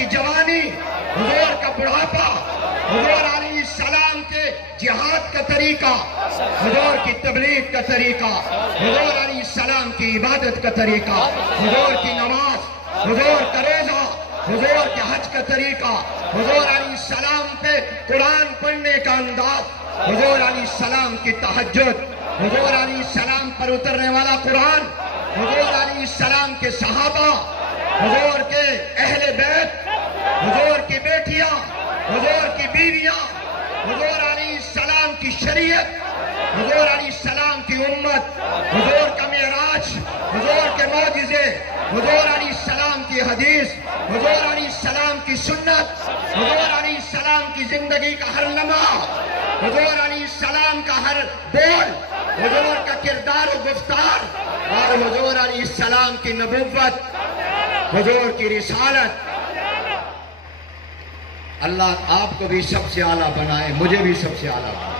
کی جوانی، حضور کا بڑھاپا، حضور علیہ السلام کے جہاد کا طریقہ، حضور کی تبلیغ کا طریقہ، حضور علیہ السلام کی عبادت کا طریقہ، حضور کی نماز، حضور کا روزہ، حضور کے حج کا طریقہ، حضور علیہ السلام پہ قرآن پڑھنے کا انداز، حضور علیہ السلام کی تہجد، حضور علیہ السلام پر اترنے والا قرآن، حضور علیہ السلام کے صحابہ، حضور کے اہل بیت، حضور کی بیٹیاں، حضور کی بیویاں، حضور علیہ السلام کی شریعت، حضور علیہ السلام کی امت، حضور کا معراج، حضور کے معجزے، حضور علیہ السلام کی حدیث، حضور علیہ السلام کی سنت، حضور علیہ السلام کی زندگی کا ہر لمحہ، حضور علیہ السلام کا ہر بول، حضور کا کردار و گفتار، اور حضور علیہ السلام کی نبوت، حضور کی رسالت۔ اللہ آپ کو بھی سب سے اعلیٰ بنائے، مجھے بھی سب سے اعلیٰ بنائے۔